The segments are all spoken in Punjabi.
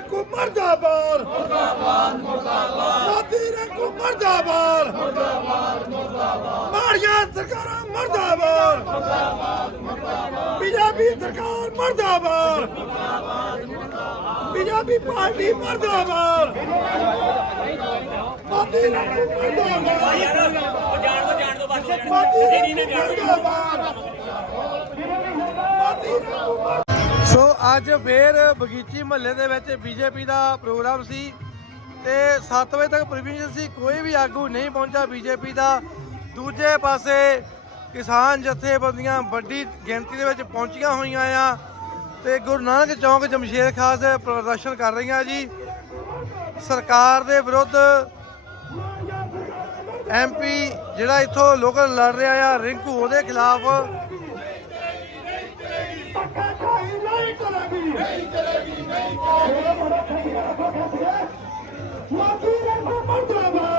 ਰੰਗੂ ਮਰਦਾਬਾਦ ਮੁਰਦਾਬਾਦ ਮੁਰਦਾਬਾਦ ਮਾਦੀ ਰੰਗੂ ਮਰਦਾਬਾਦ ਮੁਰਦਾਬਾਦ ਮੁਰਦਾਬਾਦ ਮਾੜੀਆਂ ਸਰਕਾਰਾਂ ਮਰਦਾਬਾਦ ਮੁਰਦਾਬਾਦ ਮੁਰਦਾਬਾਦ ਬੀਜੇਪੀ ਸਰਕਾਰ ਮਰਦਾਬਾਦ ਬੀਜੇਪੀ ਪਾਰਟੀ ਮਰਦਾਬਾਦ ਮਾਦੀ ਰੰਗੂ ਮਰਦਾਬਾਦ ਜਾਣ ਦੋ ਜਾਣ ਦੋ ਬਸ। ਨਹੀਂ ਨਹੀਂ ਜਾਣ ਦਿਓ। ਮਰਦਾਬਾਦ ਮਾਦੀ ਰੰਗੂ ਮਰਦਾਬਾਦ ਸੋ ਅੱਜ ਫੇਰ ਬਗੀਚੀ ਮਹੱਲੇ ਦੇ ਵਿੱਚ ਬੀਜੇਪੀ ਦਾ ਪ੍ਰੋਗਰਾਮ ਸੀ ਤੇ 7 ਵਜੇ ਤੱਕ ਪ੍ਰਵੀਨ ਸੀ, ਕੋਈ ਵੀ ਆਗੂ ਨਹੀਂ ਪਹੁੰਚਾ ਬੀਜੇਪੀ ਦਾ। ਦੂਜੇ ਪਾਸੇ ਕਿਸਾਨ ਜਥੇਬੰਦੀਆਂ ਵੱਡੀ ਗਿਣਤੀ ਦੇ ਵਿੱਚ ਪਹੁੰਚੀਆਂ ਹੋਈਆਂ ਆ ਤੇ ਗੁਰੂ ਨਾਨਕ ਚੌਂਕ ਜਮਸ਼ੇਰ ਖਾਸ ਪ੍ਰਦਰਸ਼ਨ ਕਰ ਰਹੀਆਂ ਜੀ। ਸਰਕਾਰ ਦੇ ਵਿਰੁੱਧ ਐਮਪੀ ਜਿਹੜਾ ਇੱਥੋਂ ਲੋਕਲ ਲੜ ਰਿਹਾ ਆ, ਰਿੰਕੂ ਉਹਦੇ ਖਿਲਾਫ ਧੱਕਾਸ਼ਾਹੀ ਨਹੀਂ ਚਲੇਗੀ ਨਹੀਂ ਚਲੇਗੀ ਨਹੀਂ ਚਲੇਗੀ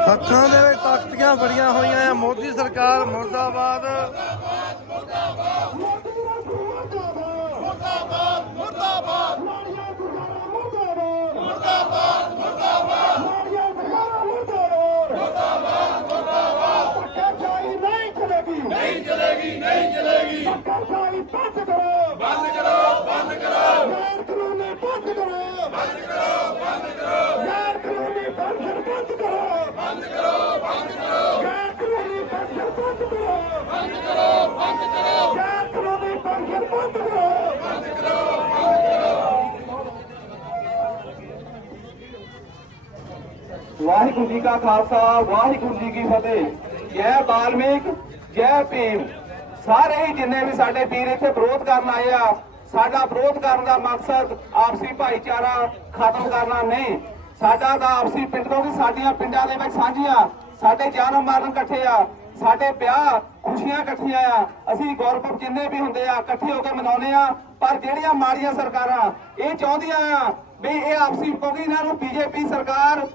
ਹੱਥਾਂ ਦੇ ਵਿੱਚ ਤਖਤੀਆਂ ਬੜੀਆਂ ਹੋਈਆਂ ਆ। ਮੋਦੀ ਸਰਕਾਰ ਮੁਰਦਾਬਾਦ। ਮਰਦਾਬਾਦ ਮੁਰਦਾਬਾਦ। ਮੁਰਦਾਬਾਦ ਮੁਰਦਾਬਾਦ ਮੁਰਦਾਬਾਦ ਮੁਰਦਾਬਾਦ ਨਹੀਂ ਚਲੇਗੀ ਨਹੀਂ ਚਲੇਗੀ ਨਹੀਂ ਚਲੇਗੀ ਧੱਕਾਸ਼ਾਹੀ ਬੰਦ ਕਰੋ। ਬੰਦ ਕਰੋ ਬੰਦ ਕਰੋ। ਗੈਰ ਕਾਨੂੰਨੀ ਬੰਦ ਕਰੋ। ਬੰਦ ਕਰੋ ਬੰਦ ਕਰੋ ਗੈਰ ਕਾਨੂੰਨੀ ਪੈਨਸ਼ਨ ਬੰਦ ਕਰੋ ਬੰਦ ਕਰੋ ਬੰਦ ਕਰੋ ਗੈਰ ਕਾਨੂੰਨੀ ਬੰਦ ਬੰਦ ਕਰੋ ਬੰਦ ਕਰੋ ਬੰਦ ਕਰੋ। ਵਾਹਿਗੁਰੂ ਜੀ ਕਾ ਖਾਲਸਾ, ਵਾਹਿਗੁਰੂ ਜੀ ਕੀ ਫਤਿਹ। ਜੈ ਬਾਲਮੀਕ, ਜੈ ਭੀਮ। ਸਾਰੇ ਹੀ ਜਿੰਨੇ ਵੀ ਸਾਡੇ ਵੀਰ ਇੱਥੇ ਵਿਰੋਧ ਕਰਨ ਆਏ ਆ ਸਾਡਾ ਵਿਰੋਧ ਕਰਨ ਦਾ ਮਕਸਦ ਆਪਸੀ ਭਾਈਚਾਰਾ ਖਤਮ ਕਰਨਾ ਨਹੀਂ। ਸਾਡਾ ਤਾਂ ਆਪਸੀ ਪਿੰਡ ਤੋਂ ਕਿ ਸਾਡੀਆਂ ਪਿੰਡਾਂ ਦੇ ਵਿੱਚ ਸਾਂਝੀਆਂ। ਸਾਡੇ ਜਨਮ ਮਰਨ ਇਕੱਠੇ ਆ, ਸਾਡੇ ਵਿਆਹ ਖੁਸ਼ੀਆਂ ਇਕੱਠੀਆਂ ਆ। ਅਸੀਂ ਗੁਰਪੁਰਬ ਜਿੰਨੇ ਵੀ ਹੁੰਦੇ ਆ, ਇਕੱਠੇ ਹੋ ਕੇ ਮਨਾਉਂਦੇ ਆ, ਪਰ ਜਿਹੜੀਆਂ ਮਾੜੀਆਂ ਸਰਕਾਰਾਂ ਇਹ ਚਾਹੁੰਦੀਆਂ ਆ ਵੀ ਇਹ ਆਪਸੀ ਕਿਉਂਕਿ ਇਹਨਾਂ ਨੂੰ ਬੀਜੇਪੀ ਸਰਕਾਰ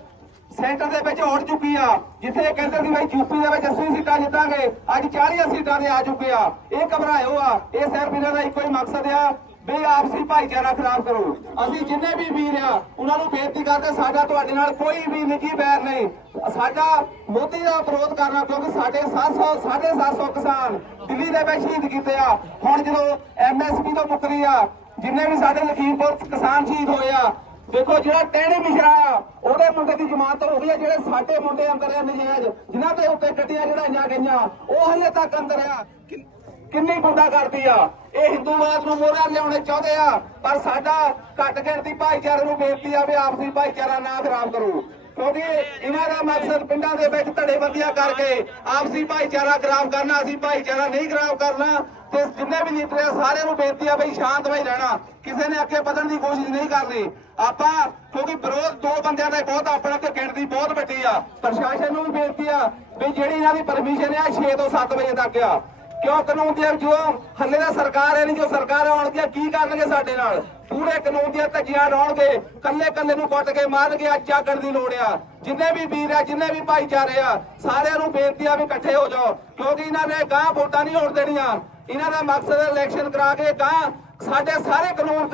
ਸੈਂਟਰ ਦੇ ਵਿੱਚ ਉੱਡ ਚੁੱਕੀ ਆ, ਜਿੱਥੇ ਇਹ ਕਹਿੰਦੇ ਸੀ ਬਈ ਯੂਪੀ ਦੇ ਵਿੱਚ 80 ਸੀਟਾਂ ਜਿੱਤਾਂਗੇ, ਅੱਜ 40 ਸੀਟਾਂ ਦੇ ਆ ਚੁੱਕੇ ਆ। ਇਹ ਘਬਰਾਇਓ ਆ, ਇਹ ਸਿਰਫ ਇਹਨਾਂ ਦਾ ਇੱਕੋ ਹੀ ਮਕਸਦ ਆ। ਵੀ ਆਪਸੀ ਭਾਈਚਾਰਾ ਖਰਾਬ ਕਰੋ। ਅਸੀਂ ਜਿੰਨੇ ਵੀ ਵੀਰ ਆ, ਉਹਨਾਂ ਨੂੰ ਬੇਨਤੀ ਕਰਦੇ ਸਾਡਾ ਤੁਹਾਡੇ ਨਾਲ ਕੋਈ ਵੀ ਨਿੱਜੀ ਬੈਰ ਨਹੀਂ। ਸਾਡਾ ਮੋਦੀ ਦਾ ਵਿਰੋਧ ਕਰਨਾ, ਕਿਉਂਕਿ ਸਾਡੇ 700 750 ਕਿਸਾਨ ਦਿੱਲੀ ਦੇ ਵਿੱਚ ਸ਼ਹੀਦ ਕੀਤੇ ਆ। ਹੁਣ ਜਦੋਂ ਐਮਐਸਪੀ ਤੋਂ ਮੁੱਕਰੀ ਆ, ਜਿੰਨੇ ਵੀ ਸਾਡੇ ਲਖੀਮਪੁਰ ਕਿਸਾਨ ਸ਼ਹੀਦ ਹੋਏ ਆ, ਦੇਖੋ ਜਿਹੜਾ ਟਹਿਣੀ ਮਿਸ਼ਰਾ ਆ, ਉਹਦੇ ਮੁੰਡੇ ਦੀ ਜ਼ਮਾਨਤ ਹੋ ਗਈ ਆ, ਜਿਹੜੇ ਸਾਡੇ ਮੁੰਡੇ ਅੰਦਰ ਆ ਨਜਾਇਜ਼, ਜਿਨ੍ਹਾਂ ਦੇ ਉੱਤੇ ਗੱਡੀਆਂ ਚੜਾਈਆਂ ਗਈਆਂ, ਉਹ ਹਲੇ ਤੱਕ ਅੰਦਰ ਆ। ਕਿੰਨੀ ਗੁੰਡਾ ਕਰਦੀ ਆ? ਇਹ ਹਿੰਦੂਵਾਦ ਨੂੰ ਮੋਹਰਾ ਲਿਆਉਣੇ ਚਾਹੁੰਦੇ ਆ, ਪਰ ਸਾਡਾ ਘੱਟ ਗਿਣਤੀ ਭਾਈਚਾਰੇ ਨੂੰ ਬੇਨਤੀ ਆ ਵੀ ਆਪਸੀ ਭਾਈਚਾਰਾ ਨਾ ਖਰਾਬ ਕਰੋ। ਕਿਉਂਕਿ ਇਹਨਾਂ ਦਾ ਮਕਸਦ ਪਿੰਡਾਂ ਦੇ ਵਿੱਚ ਧੜੇਬੰਦੀਆਂ ਕਰਕੇ ਆਪਸੀ ਭਾਈਚਾਰਾ ਖਰਾਬ ਕਰਨਾ, ਅਸੀਂ ਭਾਈਚਾਰਾ ਨਹੀਂ ਖਰਾਬ ਕਰਨਾ। ਤੇ ਜਿੰਨੇ ਵੀ ਲੀਡਰ ਆ, ਸਾਰਿਆਂ ਨੂੰ ਬੇਨਤੀ ਆ ਬਈ ਸ਼ਾਂਤਮਈ ਰਹਿਣਾ। ਕਿਸੇ ਨੇ ਅੱਗੇ ਵਧਣ ਦੀ ਕੋਸ਼ਿਸ਼ ਨਹੀਂ ਕਰਨੀ। ਆਪਾਂ, ਕਿਉਂਕਿ ਵਿਰੋਧ ਦੋ ਬੰਦਿਆਂ ਦਾ ਬਹੁਤ ਆਪਣਾ ਤੇ ਗਿਣਤੀ ਬਹੁਤ ਵੱਡੀ ਆ। ਪ੍ਰਸ਼ਾਸਨ ਨੂੰ ਵੀ ਬੇਨਤੀ ਆ ਵੀ ਜਿਹੜੀ ਇਹਨਾਂ ਦੀ ਪਰਮਿਸ਼ਨ ਆ 6 ਤੋਂ 7 ਵਜੇ ਤੱਕ ਆ। ਕਿਉਂ ਕਾਨੂੰਨ ਦੀਆਂ ਜੋ ਹੱਲੇ ਦਾ ਸਰਕਾਰ ਹੈ ਨਹੀਂ ਜੋ ਸਰਕਾਰ ਆਉਣਗੀਆਂ, ਕੀ ਕਰਨਗੇ ਸਾਡੇ ਨਾਲ? ਪੂਰੇ ਕਾਨੂੰਨ ਦੀਆਂ ਧੱਜੀਆਂ ਲਾਉਣਗੇ, ਕੱਲੇ ਕੱਲੇ ਨੂੰ ਕੁੱਟ ਕੇ ਮਾਰਨਗੇ, ਅੱਜ ਜਾਗਣ ਦੀ ਲੋੜ ਆ। ਜਿੰਨੇ ਵੀ ਵੀਰ ਆ, ਜਿੰਨੇ ਵੀ ਭਾਈਚਾਰੇ ਆ, ਸਾਰਿਆਂ ਨੂੰ ਬੇਨਤੀ ਆ ਵੀ ਇਕੱਠੇ ਹੋ ਜਾਓ, ਕਿਉਂਕਿ ਇਹਨਾਂ ਨੇ ਗਾਂ ਵੋਟਾਂ ਨਹੀਂ ਹੋਣ ਦੇਣੀਆਂ। ਇਹਨਾਂ ਦਾ ਮਕਸਦ ਇਲੈਕਸ਼ਨ ਕਰਾ ਕੇ ਗਾਂ ਸਾਡੇ ਸਾਰੇ ਕਾਨੂੰਨ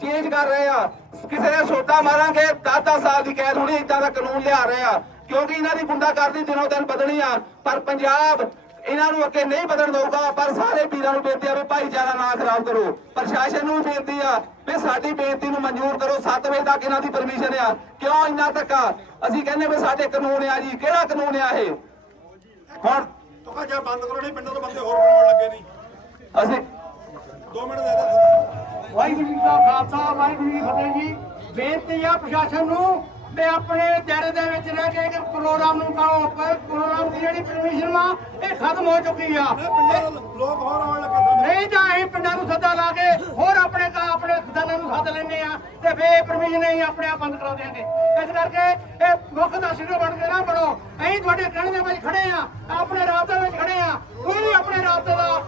ਚੇਂਜ ਕਰ ਰਹੇ ਆ। ਕਿਸੇ ਨੇ ਛੋਟਾ ਮਾਰਾਂਗੇ 10 ਸਾਲ ਦੀ ਕੈਦ ਹੋਣੀ ਇਦਾਂ ਦਾ ਕਾਨੂੰਨ ਲਿਆ ਰਹੇ ਆ। ਕਿਉਂਕਿ ਇਹਨਾਂ ਦੀ ਗੁੰਡਾਗਰਦੀ ਦਿਨੋਂ ਦਿਨ ਵਧਣੀ ਆ। ਪਰ ਪੰਜਾਬ ਇਹਨਾਂ ਨੂੰ ਅੱਗੇ ਨਹੀਂ ਵਧਣ ਦਊਗਾ ਪਰ ਸਾਰੇ ਵੀਰਾਂ ਨੂੰ ਬੇਨਤੀ ਆ ਵੀ ਭਾਈਚਾਰਾ ਨਾ ਖਰਾਬ ਕਰੋ। ਪ੍ਰਸ਼ਾਸਨ ਨੂੰ ਬੇਨਤੀ ਆ ਵੀ ਸਾਡੀ ਬੇਨਤੀ ਨੂੰ ਮਨਜ਼ੂਰ ਕਰੋ 7 ਵਜੇ ਤੱਕ ਇਹਨਾਂ ਦੀ ਪਰਮਿਸ਼ਨ ਆ। ਕਿਉਂ ਇੰਨਾ ਧੱਕਾ? ਅਸੀਂ ਕਹਿੰਦੇ ਵੀ ਸਾਡੇ ਕਾਨੂੰਨ ਆ ਜੀ ਕਿਹੜਾ ਕਾਨੂੰਨ ਆ ਇਹ? ਹੁਣ ਤੁਕਾ ਜੇ ਬੰਦ ਕਰੋ ਨਹੀਂ ਪਿੰਡੋਂ ਤੋਂ ਬੰਦੇ ਹੋਰ ਬਣਾਉਣ ਲੱਗੇ ਨਹੀਂ। ਅਸੀਂ 2 ਮਿੰਟ ਦੇ ਦੇ ਵਾਹਿਗੁਰੂ ਜੀ ਦਾ ਖਾਲਸਾ ਵਾਹਿਗੁਰੂ ਜੀ ਫਤਿਹ ਜੀ। ਬੇਨਤੀ ਆ ਪ੍ਰਸ਼ਾਸਨ ਨੂੰ ਤੇ ਆਪਣੇ ਦਾਇਰੇ ਦੇ ਵਿੱਚ ਰਹਿ ਕੇ ਇੱਕ ਪ੍ਰੋਗਰਾਮ ਨੂੰ ਕਰੋ ਪਰ ਪ੍ਰੋਗਰਾਮ ਦੀ ਜਿਹੜੀ ਪਰਮਿਸ਼ਨ ਵਾ ਇਹ ਖਤਮ ਹੋ ਚੁੱਕੀ ਆ। ਦੇ ਲੋਕ ਹੋਰ ਆਉਣ ਲੱਗੇ ਨਹੀਂ ਤਾਂ ਅਸੀਂ ਪਿੰਡਾਂ ਨੂੰ ਸੱਦਾ ਲਾ ਕੇ ਹੋਰ ਆਪਣੇ ਕਾ ਆਪਣੇ ਖਜ਼ਾਨੇ ਨੂੰ ਸੱਦ ਲੈਂਦੇ ਆ ਤੇ ਫੇਰ ਪਰਮਿਸ਼ਨ ਅਸੀਂ ਆਪਣੇ ਆਪ ਬੰਦ ਕਰਾ ਦਿਆਂਗੇ। ਇਸ ਕਰਕੇ ਇਹ ਮੁੱਖ ਦਾ ਸਿਰ ਬਣ ਕੇ ਨਾ ਬਣੋ। ਅਸੀਂ ਤੁਹਾਡੇ ਕਹਿਣ ਦੇ ਵਿੱਚ ਖੜੇ ਆ ਆਪਣੇ ਰਾਬਤੇ ਵਿੱਚ ਖੜੇ ਆ। ਕੋਈ ਵੀ ਆਪਣੇ ਰਾਬਤੇ ਦਾ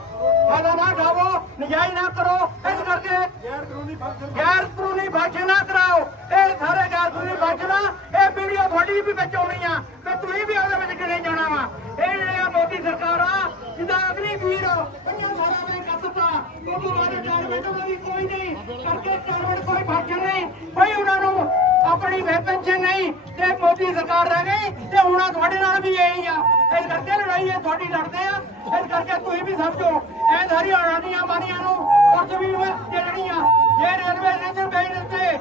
ਫਾਇਦਾ ਨਾ ਉਠਾਵੋ ਨਜਾਇਜ਼ ਨਾ ਕਰੋ। ਇਸ ਕਰਕੇ ਗੈਰ ਕਾਨੂੰਨੀ ਗੈਰ ਨਾ ਕਰਾਓ। ਇਹ ਸਾਰੇ ਗੈਰ ਕਾਨੂੰਨੀ ਬਾਕੀ ਨਾ ਇਹ ਵੀਡੀਓ ਤੁਹਾਡੀ ਵੀ ਵਿੱਚ ਆਉਣੀ ਆ ਤੇ ਤੁਸੀਂ ਵੀ ਉਹਦੇ ਵਿੱਚ ਗਿਣੇ ਜਾਣਾ ਵਾ? ਇਹ ਜਿਹੜਾ ਮੋਦੀ ਸਰਕਾਰ ਆ ਜਿੱਦਾਂ ਅਗਨੀ ਵੀਰ ਪੰਜਾਂ ਸਾਲਾਂ ਦੇ ਕੱਤਤਾ ਉਹ ਤੋਂ ਬਾਅਦ ਰਿਟਾਇਰਮੈਂਟ ਉਹਨਾਂ ਦੀ ਕੋਈ ਨਹੀਂ, ਕਰਕੇ ਰਿਟਾਇਰਮੈਂਟ ਕੋਈ ਫੰਕਸ਼ਨ ਨਹੀਂ। ਕੋਈ ਉਹਨਾਂ ਨੂੰ ਆਪਣੀ ਪੈਨਸ਼ਨ ਨਹੀਂ, ਤੇ ਮੋਦੀ ਸਰਕਾਰ ਰਹਿ ਗਈ, ਤੇ ਹੁਣ ਤੁਹਾਡੇ ਨਾਲ ਵੀ ਇਹੀ ਆ। ਇਸ ਕਰਕੇ ਲੜਾਈ ਇਹ ਤੁਹਾਡੀ ਲੜਦੇ ਆ। ਇਸ ਕਰਕੇ ਤੁਸੀਂ ਵੀ ਸਮਝੋ, ਇਹ ਸਾਰੀ ਆਣਾਨੀਆਂ ਮਾਨੀਆਂ ਨੂੰ ਪੁਲਿਸ ਵੀ ਦੇਣੀ ਆ। ਜੇ ਰੇਲਵੇ ਸਟੇਸ਼ਨ ਵੇਚ ਦਿੱਤੇ,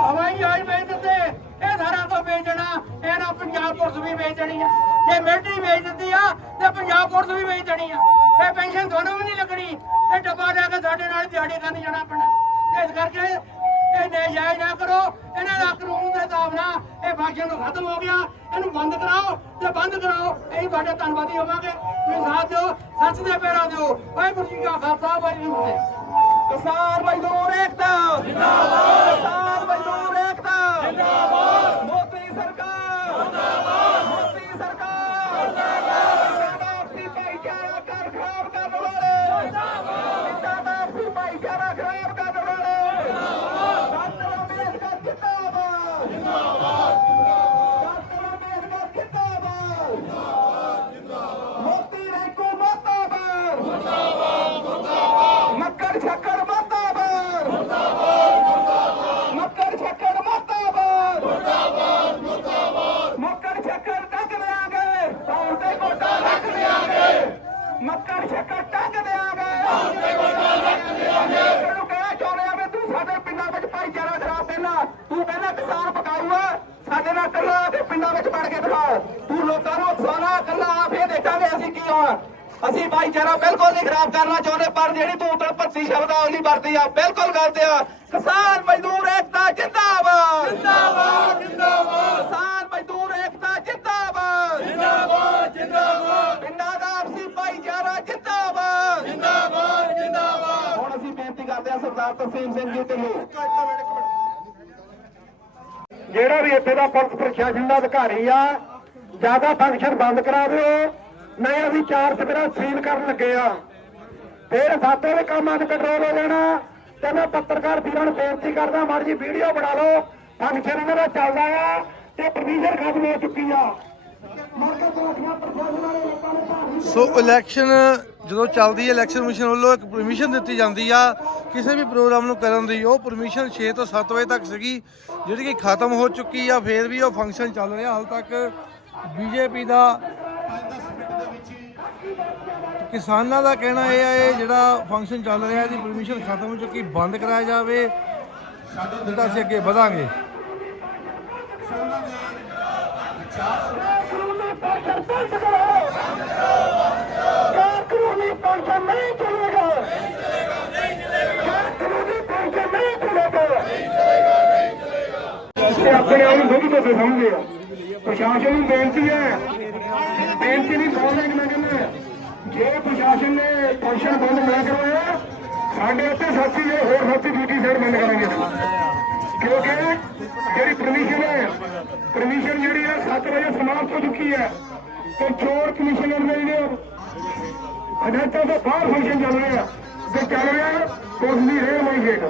ਹਵਾਈ ਜਹਾਜ਼ ਵੇਚ ਦਿੱਤੇ, ਇਹ ਸਾਰਾ ਤੋਂ ਵੇਚਣਾ, ਇਹ ਨਾ ਪੰਜਾਬ ਪੁਲਿਸ ਵੀ ਵੇਚਣੀ ਆ। ਜੇ ਮਿਲਟਰੀ ਵੇਚ ਦਿੱਤੀ ਆ ਤੇ ਪੰਜਾਬ ਪੁਲਿਸ ਵੀ ਵੇਚਣੀ ਆ। ਤੇ ਪੈਨਸ਼ਨ ਤੁਹਾਨੂੰ ਵੀ ਨਹੀਂ ਲੱਗਣੀ। ਤੇ ਡੱਬਾ ਲੈ ਕੇ ਸਾਡੇ ਨਾਲ ਦਿਹਾੜੀ ਕਰਨ ਜਾਣਾ ਪੈਣਾ। ਇਸ ਕਰਕੇ ਇਹ ਨਜਾਇਜ਼ ਨਾ ਕਰੋ। ਇਹਨਾਂ ਦਾ ਕਾਨੂੰਨ ਦੇ ਨਾਲ ਇਹ ਫੰਕਸ਼ਨ ਨੂੰ ਖਤਮ ਹੋ ਗਿਆ। ਇਹਨੂੰ ਬੰਦ ਕਰਾਓ ਤੇ ਬੰਦ ਕਰਾਓ। ਅਸੀਂ ਤੁਹਾਡੇ ਧੰਨਵਾਦੀ ਹੋਵਾਂਗੇ। ਤੁਸੀਂ ਸਾਥ ਦਿਓ ਸੱਚ ਦੇ ਪੈਰਾਂ ਦਿਓ। ਵਾਹਿਗੁਰੂ ਜੀ ਕਾ ਖਾਲਸਾ ਵਾਹਿਗੁਰੂ ਜੀ ਕਿਸਾਨ ਮਜ਼ਦੂਰ ਏਕਤਾ। ਜਿੰਦਾਬਾਦ। ਕਿਸਾਨ ਮਜ਼ਦੂਰ ਏਕਤਾ। ਜਿੰਦਾਬਾਦ ਮੋਦੀ ਸਰਕਾਰ ਜਿੰਦਾਬਾਦ ਮੋਦੀ ਸਰਕਾਰ ਜਿੰਦਾਬਾਦ ਆਪਸੀ ਭਾਈਚਾਰਾ ਕਰ ਖਰਾਬ ਕਰਨ ਵਾਲੇ ਜਿੰਦਾਬਾਦ ਆਪਸੀ ਭਾਈਚਾਰਾ ਖਰਾਬ ਕਰਨ ਵਾਲੇ ਜਿੰਦਾਬਾਦ ਡਾਕਟਰ ਅੰਬੇਦਕਰ ਜਿੰਦਾਬਾਦ ਜਿੰਦਾਬਾਦ ਡਾਕਟਰ ਅੰਬੇਦਕਰ ਜਿੰਦਾਬਾਦ ਜਿੰਦਾਬਾਦ ਮੋਦੀ ਰੈਂਕੋ ਮਤਾਬਾਦ ਮੱਕੜ ਛੱਕੜ ਮਤਾਬਾਦ ਮੁਰਦਾਬਾਦ ਮੱਕੜ ਛੱਕੜ ਮਤਾਬਾਦ ਮੁਰਦਾਬਾਦ ਮੁਰਦਾਬਾਦ ਮੱਕੜ ਛੱਕੜ ਟੱਕ ਦੇਾਂਗੇ ਤੌਰ ਤੇ ਗੋਡਾ ਰੱਖ ਦੇਾਂਗੇ ਮੱਕੜ ਛੱਕੜ ਟੱਕ ਦੇਾਂਗੇ ਤੌਰ ਤੇ ਗੋਡਾ ਰੱਖ ਦੇਾਂਗੇ ਤੈਨੂੰ ਕਹਿ ਚਾਹੁੰਦੇ ਆ ਵੀ ਤੂੰ ਸਾਡੇ ਪਿੰਡਾਂ ਵਿੱਚ ਭਾਈਚਾਰਾ ਖਰਾਬ ਪਹਿਲਾਂ ਤੂੰ ਕਹਿੰਦਾ ਕਿਸਾਨ ਪਕਾਊ ਆ ਸਾਡੇ ਨਾਲ ਕੱਲਾ ਤੇ ਪਿੰਡਾਂ ਵਿੱਚ ਵੜ ਕੇ ਦਿਖਾ ਤੂੰ ਲੋਕਾਂ ਨੂੰ ਸਾਰਾ ਕੱਲਾ ਆ ਫੇਰ ਦੇਖਾਂਗੇ ਅਸੀਂ ਭਾਈਚਾਰਾ ਬਿਲਕੁਲ ਨਹੀਂ ਖਰਾਬ ਕਰਨਾ ਚਾਹੁੰਦੇ ਪਰ ਜਿਹੜੀ ਤੂੰ ਤੇ ਭੱਤੀ ਸ਼ਬਦਾਵਲੀ ਵਰਤੀ ਆ ਬਿਲਕੁਲ ਗਲਤ ਆ। ਕਿਸਾਨ ਮਜ਼ਦੂਰ ਏਕਤਾ ਜਿੰਦਾਬਾਦ। ਜਿੰਦਾਬਾਦ ਜਿੰਦਾਬਾਦ। ਕਿਸਾਨ ਮਜ਼ਦੂਰ ਏਕਤਾ ਜਿੰਦਾਬਾਦ। ਜਿੰਦਾਬਾਦ ਜਿੰਦਾਬਾਦ। ਪਿੰਡਾਂ ਦਾ ਆਪਸੀ ਭਾਈਚਾਰਾ ਜਿੰਦਾਬਾਦ। ਜਿੰਦਾਬਾਦ ਜਿੰਦਾਬਾਦ। ਹੁਣ ਅਸੀਂ ਬੇਨਤੀ ਕਰਦੇ ਆ ਸਰਦਾਰ ਤਰਸੀਮ ਸਿੰਘ ਜੀ ਢਿੱਲੋਂ ਜਿਹੜਾ ਵੀ ਇੱਥੇ ਦਾ ਪੁਲਿਸ ਪ੍ਰਸ਼ਾਸਨ ਦਾ ਅਧਿਕਾਰੀ ਆ ਜ਼ਿਆਦਾ ਫੰਕਸ਼ਨ ਬੰਦ ਕਰਾ ਦਿਓ। ਨਹੀਂ ਅਸੀਂ ਚਾਰ ਸਪੇਰਾ ਸੀਲ ਕਰਨ ਲੱਗੇ ਆ। ਫਿਰ ਸਾਡੇ ਦੇ ਕੰਮਾਂ 'ਚ ਕੰਟਰੋਲ ਹੋ ਜਾਣਾ। ਤੇ ਮੈਂ ਪੱਤਰਕਾਰ ਵੀਰਾਂ ਨੂੰ ਬੇਨਤੀ ਕਰਦਾ, ਮਾੜੀ ਜੀ ਵੀਡੀਓ ਬਣਾ ਲਓ। ਫੰਕਸ਼ਨ ਇਹਨਾਂ ਦਾ ਚੱਲਦਾ ਆ ਤੇ ਪ੍ਰੋਸੀਜਰ ਖਤਮ ਹੋ ਚੁੱਕੀ ਆ। ਸੋ ਇਲੈਕਸ਼ਨ ਜਦੋਂ ਚੱਲਦੀ ਹੈ ਇਲੈਕਸ਼ਨ ਕਮਿਸ਼ਨ ਵੱਲੋਂ ਇੱਕ ਪਰਮਿਸ਼ਨ ਦਿੱਤੀ ਜਾਂਦੀ ਆ। ਕਿਸੇ ਵੀ ਪ੍ਰੋਗਰਾਮ ਨੂੰ ਕਰਨ ਦੀ, ਉਹ ਪਰਮਿਸ਼ਨ 6 ਤੋਂ 7 ਵਜੇ ਤੱਕ ਸੀਗੀ। ਜਿਹੜੀ ਕਿ ਖਤਮ ਹੋ ਚੁੱਕੀ ਆ, ਫੇਰ ਵੀ ਉਹ ਫੰਕਸ਼ਨ ਚੱਲ ਰਿਹਾ। ਹਾਲ ਤੱਕ ਬੀਜੇਪੀ ਦਾ ਕਿਸਾਨਾਂ ਦਾ ਕਹਿਣਾ ਇਹ ਹੈ, ਇਹ ਜਿਹੜਾ ਫੰਕਸ਼ਨ ਚੱਲ ਰਿਹਾ, ਇਹਦੀ ਪਰਮਿਸ਼ਨ ਖਤਮ ਹੋ ਚੁੱਕੀ, ਬੰਦ ਕਰਾਇਆ ਜਾਵੇ। ਨਹੀਂ ਤਾਂ ਅਸੀਂ ਅੱਗੇ ਵਧਾਂਗੇ। ਆਪਣੇ ਆਪ ਨੂੰ ਦੁੱਧ ਤੋਂ ਸਮਝਦੇ ਆ। ਪ੍ਰਸ਼ਾਸਨ ਨੂੰ ਬੇਨਤੀ ਹੈ। ਬੇਨਤੀ ਨਹੀਂ ਗਵਰਨਮੈਂਟ ਮੈਂ ਕਹਿੰਦਾ। ਜੇ ਪ੍ਰਸ਼ਾਸਨ ਨੇ ਫੰਕਸ਼ਨ ਬੰਦ ਨਾ ਕਰਵਾਇਆ, ਸਾਡੇ ਉੱਤੇ ਸਾਥੀ ਜਿਹੜੇ ਹੋਰ ਸਾਥੀ ਡਿਊਟੀ ਸਾਈਡ ਬੰਦ ਕਰਾਂਗੇ। ਕਿਉਂਕਿ ਜਿਹੜੀ ਪਰਮਿਸ਼ਨ ਹੈ ਪਰਮਿਸ਼ਨ ਜਿਹੜੀ ਹੈ 7 ਵਜੇ ਸਮਾਪਤ ਹੋ ਚੁੱਕੀ ਹੈ। ਤੇ ਚੋਰ ਕਮਿਸ਼ਨਰ ਨੇ ਜਿਹੜੇ ਹਦਾਇਤਾਂ ਤੋਂ ਬਾਹਰ ਫੰਕਸ਼ਨ ਚੱਲ ਰਿਹਾ ਤੇ ਚੱਲ ਰਿਹਾ ਪੁਲਿਸ ਦੀ ਰੇਲ ਮਾਈ ਗੇਟ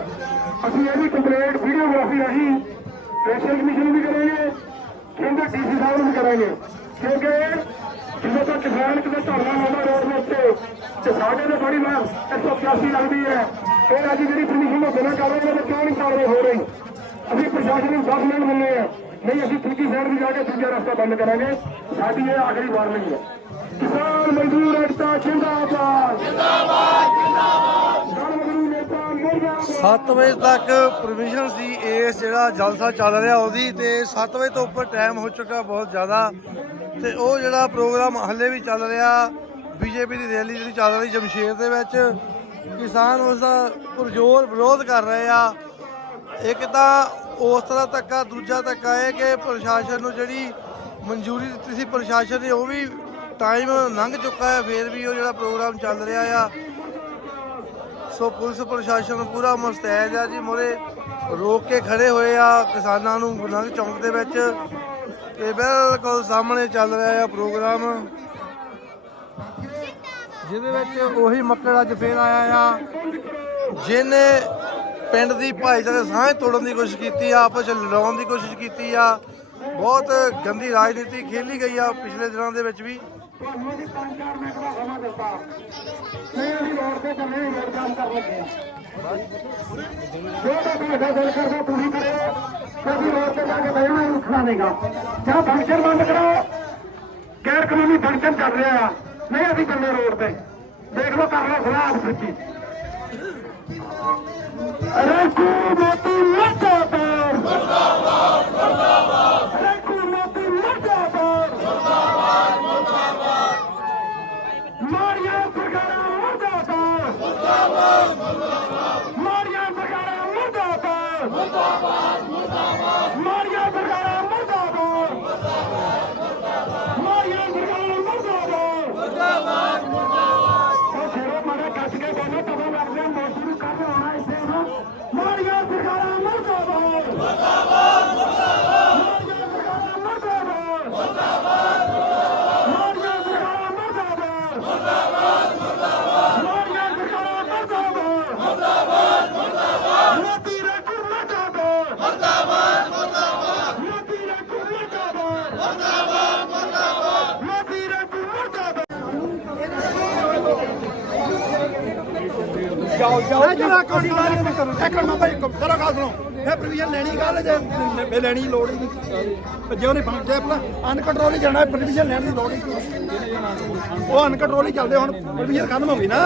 ਅਸੀਂ ਇਹਦੀ ਕੰਪਲੇਂਟ ਵੀਡੀਓਗ੍ਰਾਫੀ ਰਾਹੀਂ ਸਪੈਸ਼ਲ ਕਮਿਸ਼ਨ ਨੂੰ ਵੀ ਕਰਾਂਗੇ, ਕਹਿੰਦੇ ਡੀਸੀ ਸਾਹਿਬ ਨੂੰ ਵੀ ਕਰਾਂਗੇ। ਕਿਉਂਕਿ ਜਦੋਂ ਤੱਕ ਕਿਸਾਨ ਕਿਤੇ ਧਰਨਾ ਲਾਉਂਦਾ ਰੋਡ ਦੇ ਉੱਤੇ ਤੇ ਸਾਡੇ ਤੇ ਬੜੀ ਮਾਰ 181 ਲੱਗਦੀ ਹੈ। ਫਿਰ ਅੱਜ ਜਿਹੜੀ ਪਰਮਿਸ਼ਨ ਨੂੰ ਬਿਨਾਂ ਕਰ ਰਹੇ ਨੇ ਕਿਉਂ ਨਹੀਂ ਕਾਰਵਾਈ ਹੋ ਰਹੀ? ਅਸੀਂ ਪ੍ਰਸ਼ਾਸਨ ਨੂੰ 10 ਮਿੰਟ ਦਿੰਦੇ ਆ ਨਹੀਂ, ਅਸੀਂ ਦੂਜੀ ਸਾਈਡ ਵੀ ਜਾ ਕੇ ਦੂਜਾ ਰਸਤਾ ਬੰਦ ਕਰਾਂਗੇ। ਸਾਡੀ ਇਹ ਆਖਰੀ ਵਾਰਨਿੰਗ ਹੈ। ਕਿਸਾਨ ਮਜ਼ਦੂਰ ਏਕਤਾ ਜਿੰਦਾਬਾਦ। ਜਿੰਦਾਬਾਦ ਜਿੰਦਾਬਾਦ। 7 ਵਜੇ ਤੱਕ ਪਰਮਿਸ਼ਨ ਸੀ ਇਸ ਜਿਹੜਾ ਜਲਸਾ ਚੱਲ ਰਿਹਾ ਉਹਦੀ ਤੇ 7 ਵਜੇ ਤੋਂ ਉੱਪਰ ਟਾਈਮ ਹੋ ਚੁੱਕਾ ਬਹੁਤ ਜ਼ਿਆਦਾ ਤੇ ਉਹ ਜਿਹੜਾ ਪ੍ਰੋਗਰਾਮ ਹੱਲੇ ਵੀ ਚੱਲ ਰਿਹਾ ਬੀਜੇਪੀ ਦੀ ਰੈਲੀ ਜਿਹੜੀ ਚੱਲ ਰਹੀ ਜਮਸ਼ੇਰ ਦੇ ਵਿੱਚ, ਕਿਸਾਨ ਉਸ ਦਾ ਪੁਰਜੋਰ ਵਿਰੋਧ ਕਰ ਰਹੇ ਆ। ਇੱਕ ਤਾਂ ਉਸ ਤਰ੍ਹਾਂ ਧੱਕਾ ਦੂਜਾ ਧੱਕਾ ਇਹ ਕਿ ਪ੍ਰਸ਼ਾਸਨ ਨੂੰ ਜਿਹੜੀ ਮਨਜ਼ੂਰੀ ਦਿੱਤੀ ਸੀ ਪ੍ਰਸ਼ਾਸਨ ਨੇ ਉਹ ਵੀ ਟਾਈਮ ਲੰਘ ਚੁੱਕਾ ਹੈ, ਫੇਰ ਵੀ ਉਹ ਜਿਹੜਾ ਪ੍ਰੋਗਰਾਮ ਚੱਲ ਰਿਹਾ ਆ। ਸੋ ਪੁਲਿਸ ਪ੍ਰਸ਼ਾਸਨ ਪੂਰਾ ਮੁਸਤੈਦ ਆ ਜੀ, ਮੋਰੇ ਰੋਕ ਕੇ ਖੜੇ ਹੋਏ ਆ ਕਿਸਾਨਾਂ ਨੂੰ ਗੁਰਨਾਨਕ ਚੌਂਕ ਦੇ ਵਿੱਚ ਤੇ ਬਿਲਕੁਲ ਸਾਹਮਣੇ ਚੱਲ ਰਿਹਾ ਆ ਪ੍ਰੋਗਰਾਮ। ਜਿਹਦੇ ਵਿੱਚ ਉਹੀ ਮੱਕੜ ਅੱਜ ਫੇਰ ਆਇਆ ਆ, ਜਿਹਨੇ ਪਿੰਡ ਦੀ ਭਾਈਚਾਰੇ ਸਾਂਝ ਤੋੜਨ ਦੀ ਕੋਸ਼ਿਸ਼ ਕੀਤੀ ਆ, ਆਪਸ ਵਿੱਚ ਲੜਾਉਣ ਦੀ ਕੋਸ਼ਿਸ਼ ਕੀਤੀ ਆ, ਬਹੁਤ ਗੰਦੀ ਰਾਜਨੀਤੀ ਖੇਲੀ ਗਈ ਆ ਪਿਛਲੇ ਦਿਨਾਂ ਦੇ ਵਿੱਚ ਵੀ। ਤੁਹਾਨੂੰ ਅਸੀਂ ਪੰਜ ਚਾਰ ਮਿੰਟ ਦਾ ਸਮਾਂ ਦਿੱਤਾ। ਨਹੀਂ, ਅਸੀਂ ਰੋਡ ਤੇ ਚੱਲੇ ਨਹੀਂ ਕਰ ਲੱਗੇ ਜੋ ਤਾਂ ਤੁਹਾਡਾ ਦਿਲ ਕਰਦਾ, ਤੁਸੀਂ ਕਰਿਓ। ਕਦੀ ਰੋਡ ਤੇ ਜਾ ਕੇ ਬਹਿਣਾ ਨਹੀਂ ਉੱਠਣਾ ਨਹੀਂਗਾ। ਜਾਂ ਫੰਕਸ਼ਨ ਬੰਦ ਕਰੋ ਗੈਰ ਕਾਨੂੰਨੀ ਫੰਕਸ਼ਨ ਚੱਲ ਰਿਹਾ। ਆ ਨਹੀਂ, ਅਸੀਂ ਚੱਲੇ ਰੋਡ ਤੇ। ਦੇਖ ਲਓ, ਕਰ ਲਓ ਸਲਾਹ ਆਪਸ ਵਿੱਚ। ਮੋਤੀ ਮਰਦਾਬਾਦ ਮਰਦਾਬਾਦ ਮਰਦਾਬਾਦ ਰੇਕੂ ਮੋਤੀ ਮਰਦਾਬਾਦ ਮਾਰੀਆਂ ਸਰਕਾਰਾਂ ਮਰਦਾਬਾਦ ਮਰਦਾਬਾਦ ਮਾਰੀਆਂ ਸਰਕਾਰਾਂ ਮਰਦਾਬਾਦ। ਮਰਦਾਬਾਦ ਮਰਦਾਬਾਦ ਮਾਰੀਆਂ ਸਰਕਾਰਾਂ ਮਰਦਾਬਾਦ ਮਰਦਾਬਾਦ ਮਾਰੀਆਂ ਸਰਕਾਰਾਂ ਮਰਦਾਬਾਦ ਮਰਦਾਬਾਦ ਮਰਦਾਬਾਦ ਛੇੜੋ ਮਾਰੇ ਕੱਟ ਕੇ ਬੋਲੋ ਤਦੋਂ ਲੱਗਦੇ ਆ ਮੋਦੀ ਨੂੰ ਕੱਢ ਆਉਣਾ ਇਸੇ ਨੂੰ ਮਾਰੀਆਂ ਸਰਕਾਰਾਂ ਮਰਦਾਬਾਦ ਮਰਦਾਬਾਦ ਮਰਦਾਬਾਦ ਮਾਰੀਆਂ ਸਰਕਾਰਾਂ ਮਰਦਾਬਾਦ ਮਰਦਾਬਾਦ ਮਾਰੀਆਂ ਸਰਕਾਰਾਂ ਮਰਦਾਬਾਦ ਮਾਰੀਆਂ ਸਰਕਾਰਾਂ ਮਰਦਾਬਾਦ ਮਰਦਾਬਾਦ ਮਰਦਾਬਾਦ ਮੋਦੀ ਰੇਕੂ ਮਰਦਾਬਾਦ ਮਰਦਾਬਾਦ ਮਰਦਾਬਾਦ ਮੋਦੀ ਰੇਕੂ ਮਰਦਾਬਾਦ ਮਰਦਾਬਾਦ ਮਰਦਾਬਾਦ ਮੋਦੀ ਰੇਕੂ ਮਰਦਾਬਾਦ ਮੈਂ ਜਿਹੜਾ ਕੋਈ ਮਾਰੀ ਇੱਕ ਮਿੰਟ ਮੈਂ ਭਾਈ ਤੇਰਾ ਗੱਲ ਸੁਣੋ। ਇਹ ਪ੍ਰੋਵੀਜ਼ਨ ਲੈਣੀ ਗੱਲ ਜੇ ਇਹ ਲੈਣੀ ਲੋੜ ਹੀ ਨਹੀਂ। ਜੇ ਉਹਨੇ ਫੰਕ ਜੇ ਆਪਣਾ ਅਨਕੰਟਰੋਲ ਹੀ ਜਾਣਾ ਪ੍ਰੋਵੀਜ਼ਨ ਲੈਣ ਦੀ ਲੋੜ ਹੀ ਨਹੀਂ। ਉਹ ਅਨਕੰਟਰੋਲ ਹੀ ਚੱਲਦੇ ਹੁਣ ਪ੍ਰੋਵੀਜ਼ਨ ਖਤਮ ਹੋ ਗਈ ਨਾ।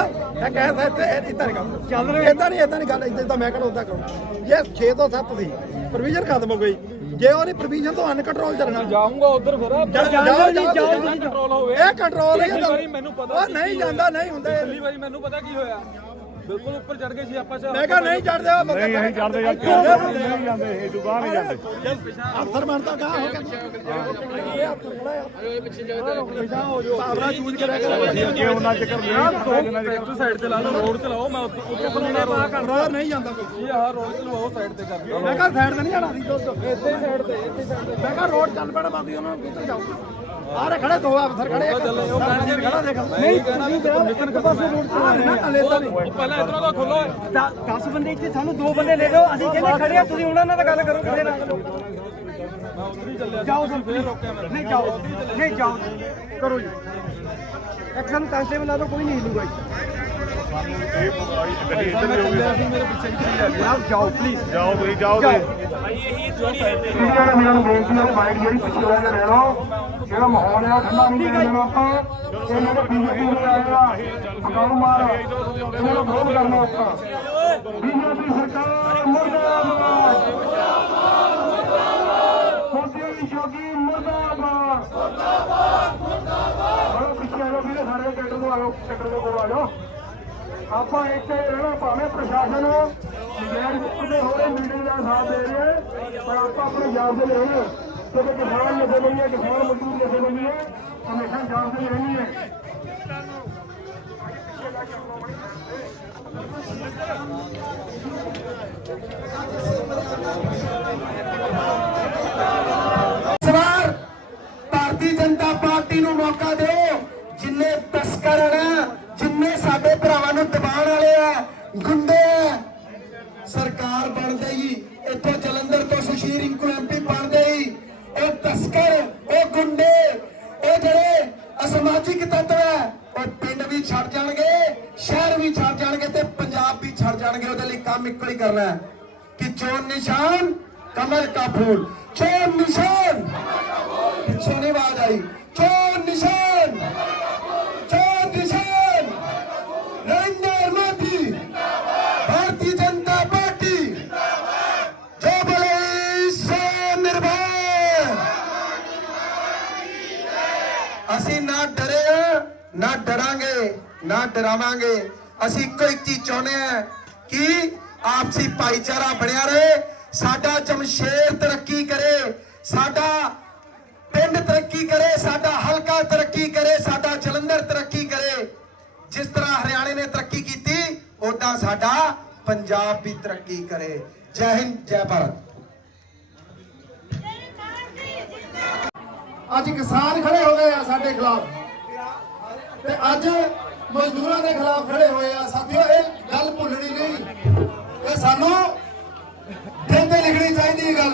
ਇਹ ਕਹਿ ਸਕਦੇ ਇਦਾਂ ਨਹੀਂ ਕੰਮ ਚੱਲ ਰਿਹਾ ਇਦਾਂ ਨਹੀਂ ਇਦਾਂ ਨਹੀਂ ਗੱਲ ਇਦਾਂ ਤਾਂ ਮੈਂ ਕਹਿੰਦਾ ਉਦਾਂ ਕਰੋ। ਜੇ 6 ਤੋਂ 7 ਸੀ ਪ੍ਰੋਵੀਜ਼ਨ ਖਤਮ ਹੋ ਗਈ। ਜੇ ਉਹਨੇ ਪ੍ਰੋਵੀਜ਼ਨ ਤੋਂ ਅਨਕੰਟਰੋਲ ਚੱਲਣਾ। ਜਾਊਂਗਾ ਉਧਰ ਫਿਰ। ਜਾਓ ਜਾਓ ਜਾਓ ਕੰਟਰੋਲ ਹੋਵੇ। ਇਹ ਕੰਟਰੋਲ ਹੀ ਮੈਨੂੰ ਪਤਾ ਉਹ ਨਹੀਂ ਜਾਂਦਾ ਨਹੀਂ ਹੁੰਦਾ। ਪਹਿਲੀ ਵਾਰੀ ਮੈਨੂੰ ਪਤਾ ਕੀ ਹੋਇਆ। ਬਿਲਕੁਲ ਉੱਪਰ ਚੜ ਗਏ ਸੀ ਆਪਾਂ ਚ ਮੈਂ ਕਿਹਾ ਨਹੀਂ ਚੜਦੇ ਉਹ ਨਹੀਂ ਅਸੀਂ ਚੜਦੇ ਨਹੀਂ ਜਾਂਦੇ ਇਹ ਦੁਬਾਰਾ ਨਹੀਂ ਜਾਂਦੇ। ਅਫਸਰ ਬਣਦਾ ਕਹਾ ਹੋ ਗਿਆ? ਇਹ ਅਫਸਰ ਖੜਾ ਆ। ਪਿੱਛੇ ਜਾ ਹੋ ਜੋ ਸਾਬਰਾ ਚੂਜ਼ ਕਰਿਆ ਕਰ ਜੇ ਉਹਨਾਂ ਚੱਕਰ ਨਹੀਂ ਟਰੈਕਟਰ ਸਾਈਡ ਤੇ ਲਾ ਲਓ ਰੋਡ ਤੇ ਲਾਓ ਮੈਂ ਉੱਤੇ ਬੰਨੇ ਪਾ ਕਰ ਕੰਟਰੋਲ ਨਹੀਂ ਜਾਂਦਾ ਕੋਈ। ਇਹ ਆਹ ਰੋਡ ਤੇ ਲਵਾਓ ਸਾਈਡ ਤੇ ਕਰ ਮੈਂ ਕਿਹਾ ਸਾਈਡ ਤੇ ਨਹੀਂ ਜਾਣਾ ਸੀ ਦੋਸਤੋ। ਇੱਥੇ ਸਾਈਡ ਤੇ ਇੱਥੇ ਸਾਈਡ ਤੇ। ਮੈਂ ਕਿਹਾ ਰੋਡ ਚੱਲ ਪੈਣਾ ਬਾਕੀ ਉਹਨਾਂ ਨੂੰ ਕਿੱਧਰ ਜਾਓ ਆਰੇ ਖੜੇ ਦੋ ਅਫਸਰ ਖੜੇ ਇੱਕ ਮੈਨੇਜਰ ਖੜਾ ਦੇਖ। ਨਹੀਂ ਤੁਸੀਂ ਤੇ ਮਿਸ਼ਨ ਇੱਕ ਪਾਸੇ ਰੋਡ ਤੇ ਨਾ ਹਲੇ ਤਾਂ ਨਹੀਂ। ਪਹਿਲਾਂ ਇਧਰੋਂ ਦਾ ਖੋਲੋ। 10 ਬੰਦੇ ਇੱਥੇ ਸਾਨੂੰ ਦੋ ਬੰਦੇ ਲੈ ਦਿਓ ਅਸੀਂ ਜਿਹਨੇ ਖੜੇ ਆ ਤੁਸੀਂ ਉਹਨਾਂ ਨਾਲ ਗੱਲ ਕਰੋ ਕਿਸੇ ਨਾਲ। ਜਾਓ ਸਰ ਫੇਰ ਰੋਕਿਆ ਮੈਂ ਨਹੀਂ ਜਾਓ। ਨਹੀਂ ਜਾਓ। ਕਰੋ ਜੀ। ਇੱਕ ਸਾਨੂੰ ਕਾਂਸਟੇਬਲ ਲਾ ਦਿਓ ਕੋਈ ਨਹੀਂ ਹਿੱਲੂਗਾ ਮੈਂ ਚੱਲਿਆ ਸੀ ਮੇਰੇ ਪਿੱਛੇ ਪਿੱਛੇ ਆ ਗਿਆ ਆਪ ਜਾਓ ਪਲੀਜ਼ ਜਾਓ ਤੁਸੀਂ ਜਾਓ ਤੇ ਇਹਨਾਂ ਨੇ ਮੈਨੂੰ ਬੇਨਤੀ ਹੈ ਮਾਈਕ ਜਿਹੜੀ ਪਿੱਛੇ ਹੋ ਕੇ ਲੈ ਲਓ। ਜਿਹੜਾ ਮਾਹੌਲ ਹੈ ਠੰਡਾ ਨਹੀਂ ਦੇਣਾ ਆਪਾਂ। ਇਹਨਾਂ ਦੇ ਬੀਜੇਪੀ ਨੂੰ ਆਏਗਾ ਅਕਾਉ ਮਾਰ। ਇਹਨਾਂ ਨੂੰ ਵਿਰੋਧ ਕਰਨਾ ਆਪਾਂ। ਬੀਜੇਪੀ ਸਰਕਾਰ, ਮੁਰਦਾਬਾਦ। ਮੋਦੀ ਜੋਗੀ, ਮੁਰਦਾਬਾਦ। ਮੁਰਦਾਬਾਦ ਮੁਰਦਾਬਾਦ ਪਿੱਛੇ ਆ ਵੀਰੇ, ਸਾਰੇ ਟਰੈਕਟਰ ਤੋਂ ਆ ਜਾਓ ਦੇ ਕੋਲ ਆ ਆਪਾਂ ਇੱਥੇ ਰਹਿਣਾ ਭਾਵੇਂ ਪ੍ਰਸ਼ਾਸਨ ਗੈਰ ਦੇ ਹੋਰੇ ਮੀਟਿੰਗ ਦਾ ਸਾਥ ਦੇ ਰਹੇ, ਪਰ ਆਪਾਂ ਆਪਣੇ ਜਾਨ ਦੇ ਰਹੇ ਕਿਉਂਕਿ ਕਿਸਾਨ ਜਥੇਬੰਦੀਆਂ ਕਿਸਾਨ ਮਜ਼ਦੂਰ ਜਥੇਬੰਦੀਆਂ ਹਮੇਸ਼ਾ ਜਾਨ ਦੇ ਰਹਿਣੀ ਹੈ। ਇਸ ਭਾਰਤੀ ਜਨਤਾ ਪਾਰਟੀ ਨੂੰ ਮੌਕਾ ਦਿਓ। ਜਿੰਨੇ ਤਸਕਰ ਹਨ, ਜਿੰਨੇ ਸਾਡੇ ਭਰਾਵਾਂ ਨੂੰ ਦਬਾਉਣ ਵਾਲੇ ਆ, ਗੁੰਡੇ ਗੁੰਡੇ ਉਹ ਜਿਹੜੇ ਅਸਮਾਜਿਕ ਤੱਤ ਹੈ ਉਹ ਪਿੰਡ ਵੀ ਛੱਡ ਜਾਣਗੇ, ਸ਼ਹਿਰ ਵੀ ਛੱਡ ਜਾਣਗੇ ਤੇ ਪੰਜਾਬ ਵੀ ਛੱਡ ਜਾਣਗੇ। ਉਹਦੇ ਲਈ ਕੰਮ ਇੱਕੋ ਹੀ ਕਰਨਾ ਹੈ ਕਿ ਚੋਣ ਨਿਸ਼ਾਨ, ਕਮਲ ਕਾ ਫੂਲ ਚੋਣ ਨਿਸ਼ਾਨ। ਪਿੱਛੋਂ ਨਹੀਂ ਆਵਾਜ਼ ਆਈ। ਚੋਣ ਡਰਾਂਗੇ, ਨਾ ਡਰਾਵਾਂਗੇ। ਅਸੀਂ ਇੱਕੋ ਇੱਕ ਚੀਜ਼ ਚਾਹੁੰਦੇ ਹਾਂ ਕਿ ਆਪਸੀ ਭਾਈਚਾਰਾ ਬਣਿਆ ਰਹੇ, ਸਾਡਾ ਜਮਸ਼ੇਰ ਤਰੱਕੀ ਕਰੇ, ਸਾਡਾ ਪਿੰਡ ਤਰੱਕੀ ਕਰੇ, ਸਾਡਾ ਹਲਕਾ ਤਰੱਕੀ ਕਰੇ, ਸਾਡਾ ਜਲੰਧਰ ਤਰੱਕੀ ਕਰੇ। ਜਿਸ ਤਰ੍ਹਾਂ ਹਰਿਆਣੇ ਨੇ ਤਰੱਕੀ ਕੀਤੀ ਉਦਾਂ ਸਾਡਾ ਪੰਜਾਬ ਵੀ ਤਰੱਕੀ ਕਰੇ। ਜੈ ਹਿੰਦ, ਜੈ ਭਾਰਤ। ਅੱਜ ਕਿਸਾਨ ਖੜੇ ਹੋ ਗਏ ਆ ਸਾਡੇ ਖਿਲਾਫ। ਤੇ ਅੱਜ ਮਜ਼ਦੂਰਾਂ ਦੇ ਖਿਲਾਫ ਖੜੇ ਹੋਏ ਆ। ਸਾਥੀਓ, ਇਹ ਗੱਲ ਭੁੱਲਣੀ ਨਹੀਂ। ਇਹ ਸਾਨੂੰ ਦਿਲ ਤੇ ਲਿਖਣੀ ਚਾਹੀਦੀ ਇਹ ਗੱਲ।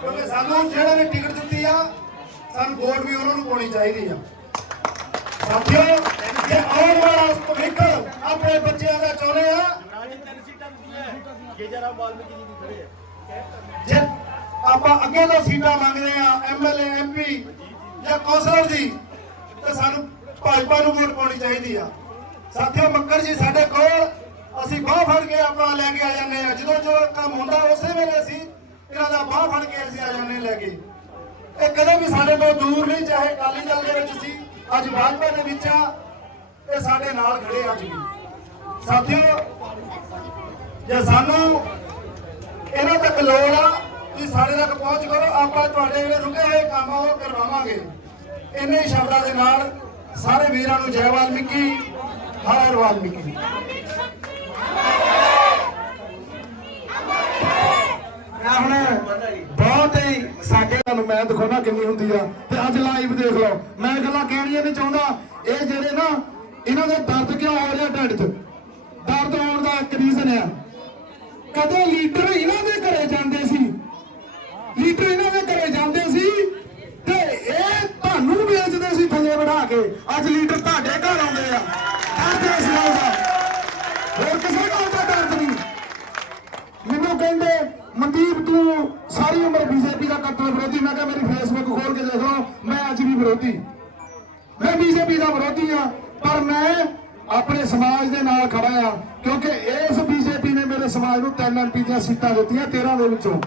ਕਿਉਂਕਿ ਸਾਨੂੰ ਜਿਹੜੇ ਨੇ ਟਿਕਟ ਦਿੱਤੀ ਆ, ਸਾਨੂੰ ਵੋਟ ਵੀ ਉਹਨਾਂ ਨੂੰ ਪਾਉਣੀ ਚਾਹੀਦੀ ਆ। ਸਾਥੀਓ, ਜੇ ਆਉਣ ਵਾਲਾ ਭਵਿੱਖ ਆਪਣੇ ਬੱਚਿਆਂ ਦਾ ਚਾਹੁੰਦੇ ਆ, ਜੇ ਆਪਾਂ ਅੱਗੇ ਤੋਂ ਸੀਟਾਂ ਮੰਗਦੇ ਆ ਐਮਐਲਏ ਐਮਪੀ ਜਾਂ ਕੌਂਸਲਰ ਦੀ ਤੇ ਸਾਨੂੰ ਭਾਜਪਾ ਨੂੰ ਵੋਟ ਪਾਉਣੀ ਚਾਹੀਦੀ ਆ। ਸਾਥੀਓ ਮੱਕੜ ਜੀ, ਸਾਡੇ ਕੋਲ ਅਸੀਂ ਬਾਹ ਫੜ ਕੇ ਆਪਣਾ ਲੈ ਕੇ ਆ ਜਾਂਦੇ ਆ। ਜਦੋਂ ਜੋ ਕੰਮ ਹੁੰਦਾ, ਉਸੇ ਵੇਲੇ ਅਸੀਂ ਇਹਨਾਂ ਦਾ ਬਾਹ ਫੜ ਕੇ ਅਸੀਂ ਆ ਜਾਂਦੇ ਲੈ ਕੇ। ਇਹ ਕਦੇ ਵੀ ਸਾਡੇ ਤੋਂ ਦੂਰ ਨਹੀਂ, ਚਾਹੇ ਅਕਾਲੀ ਦਲ ਦੇ ਵਿੱਚ ਸੀ, ਅੱਜ ਭਾਜਪਾ ਦੇ ਵਿੱਚ ਆ, ਇਹ ਸਾਡੇ ਨਾਲ ਖੜੇ ਅੱਜ ਵੀ। ਸਾਥੀਓ, ਜੇ ਸਾਨੂੰ ਇਹਨਾਂ ਤੱਕ ਲੋੜ ਆ ਤੁਸੀਂ ਸਾਡੇ ਤੱਕ ਪਹੁੰਚ ਕਰੋ, ਆਪਾਂ ਤੁਹਾਡੇ ਜਿਹੜੇ ਰੁਕੇ ਹੋਏ ਕੰਮ ਆ, ਉਹ ਕਰਵਾਵਾਂਗੇ। ਇੰਨੇ ਸ਼ਬਦਾਂ ਦੇ ਨਾਲ ਸਾਰੇ ਵੀਰਾਂ ਨੂੰ ਜੈ ਵਾਲਮੀਕੀ, ਹਰ ਹਰ ਵਾਲਮੀਕੀ ਹੁਣ ਬਹੁਤ ਹੀ ਸਾਡੇ ਤੁਹਾਨੂੰ ਮੈਂ ਦਿਖਾਉਣਾ ਕਿੰਨੀ ਹੁੰਦੀ ਆ। ਤੇ ਅੱਜ ਲਾਈਵ ਦੇਖ ਲਓ। ਮੈਂ ਗੱਲਾਂ ਕਹਿਣੀਆਂ ਨਹੀਂ ਚਾਹੁੰਦਾ। ਇਹ ਜਿਹੜੇ ਨਾ, ਇਹਨਾਂ ਦਾ ਦਰਦ ਕਿਉਂ ਹੋ ਰਿਹਾ ਢਿੱਡ 'ਚ? ਦਰਦ ਹੋਣ ਦਾ ਇੱਕ ਰੀਜ਼ਨ ਆ। ਕਦੇ ਲੀਡਰ ਇਹਨਾਂ ਦੇ ਘਰੇ ਜਾਂਦੇ ਸੀ ਲੀਡਰ ਇਹਨਾਂ ਦੇ ਘਰੇ ਜਾਂਦੇ ਸੀ ਤੇ ਇਹ ਤੁਹਾਨੂੰ ਵੇਚਦੇ ਸੀ ਥੱਲੇ ਬਿਠਾ ਕੇ ਅੱਜ ਲੀਡਰ ਤੁਹਾਡੇ ਘਰ ਆਉਂਦੇ ਆ। ਡਰਦੇ ਇਸ ਗੱਲ ਦਾ ਹੋਰ ਕਿਸੇ ਗੱਲ ਦਾ ਡਰ ਨਹੀਂ। ਮੈਨੂੰ ਕਹਿੰਦੇ, ਮਨਦੀਪ, ਤੂੰ ਸਾਰੀ ਉਮਰ ਬੀਜੇਪੀ ਦਾ ਕੱਟੜ ਵਿਰੋਧੀ। ਮੈਂ ਕਿਹਾ, ਮੇਰੀ ਫੇਸਬੁੱਕ ਖੋਲ ਕੇ ਦੇਖ ਲਓ, ਮੈਂ ਅੱਜ ਵੀ ਵਿਰੋਧੀ। ਮੈਂ ਬੀਜੇਪੀ ਦਾ ਵਿਰੋਧੀ ਆ, ਪਰ ਮੈਂ ਆਪਣੇ ਸਮਾਜ ਦੇ ਨਾਲ ਖੜਾ ਆ, ਕਿਉਂਕਿ ਇਸ ਬੀਜੇਪੀ ਨੇ ਮੇਰੇ ਸਮਾਜ ਨੂੰ ਤਿੰਨ ਐਮਪੀ ਦੀਆਂ ਸੀਟਾਂ ਦਿੱਤੀਆਂ 13 ਦੇ ਵਿੱਚੋਂ।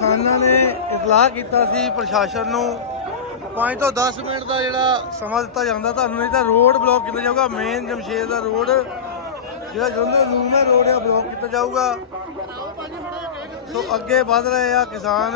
ਕਿਸਾਨਾਂ ਨੇ ਇਤਲਾਹ ਕੀਤਾ ਸੀ ਪ੍ਰਸ਼ਾਸਨ ਨੂੰ। 5 ਤੋਂ 10 ਮਿੰਟ ਦਾ ਜਿਹੜਾ ਸਮਾਂ ਦਿੱਤਾ ਜਾਂਦਾ ਤੁਹਾਨੂੰ ਨਹੀਂ ਤਾਂ ਰੋਡ ਬਲੌਕ ਕੀਤਾ ਜਾਊਗਾ, ਮੇਨ ਜਮਸ਼ੇਦ ਦਾ ਰੋਡ, ਜਿਹੜਾ ਜਲੰਧਰ ਨੂਰਮਹਿਰ ਰੋਡ ਆ, ਬਲੌਕ ਕੀਤਾ ਜਾਊਗਾ। ਸੋ ਅੱਗੇ ਵਧ ਰਹੇ ਆ ਕਿਸਾਨ।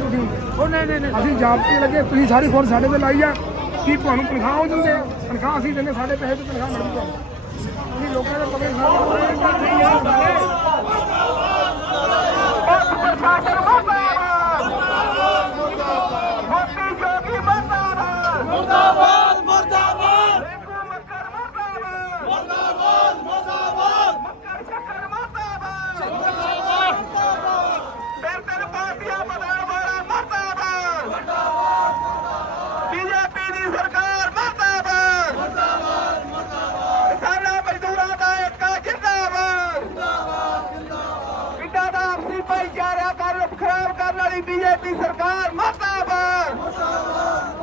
ਅਸੀਂ ਜਾਬਤੇ ਲੱਗੇ ਤੁਸੀਂ ਸਾਰੀ ਫੋਰਸ ਸਾਡੇ ਤੇ ਲਾਈ ਆ। ਕੀ ਤੁਹਾਨੂੰ ਤਨਖਾਹ ਹੋ ਦਿੰਦੇ ਆ ਤਨਖਾਹ ਅਸੀਂ ਦਿੰਦੇ ਸਾਡੇ ਪੈਸੇ ਤੇ ਤਨਖਾਹ ਮਿਲਦੀ ਤੁਹਾਨੂੰ। ਤੁਸੀਂ ਲੋਕਾਂ ਦੇ ਕਮਰੇ ਮੁਰਦਾਬਾਦ ਮੁਰਦਾਬਾਦ ਬੀਜੇਪੀ ਦੀ ਸਰਕਾਰ ਮਰਦਾਬਾਦ ਮਰਦਾਬਾਦ ਮਰਦਾਬਾਦ ਕਿਸਾਨਾਂ ਮਜ਼ਦੂਰਾਂ ਦਾ ਇੱਕ ਜਿੰਦਾਬਾਦ ਜਿੰਦਾਬਾਦ ਜਿੰਦਾਬਾਦ ਪਿੰਡਾਂ ਦਾ ਆਪਸੀ ਭਾਈਚਾਰਾ ਕਰ ਖਰਾਬ ਕਰਨ ਵਾਲੀ ਬੀਜੇਪੀ ਸਰਕਾਰ, ਮਰਦਾਬਾਦ! ਮਰਦਾਬਾਦ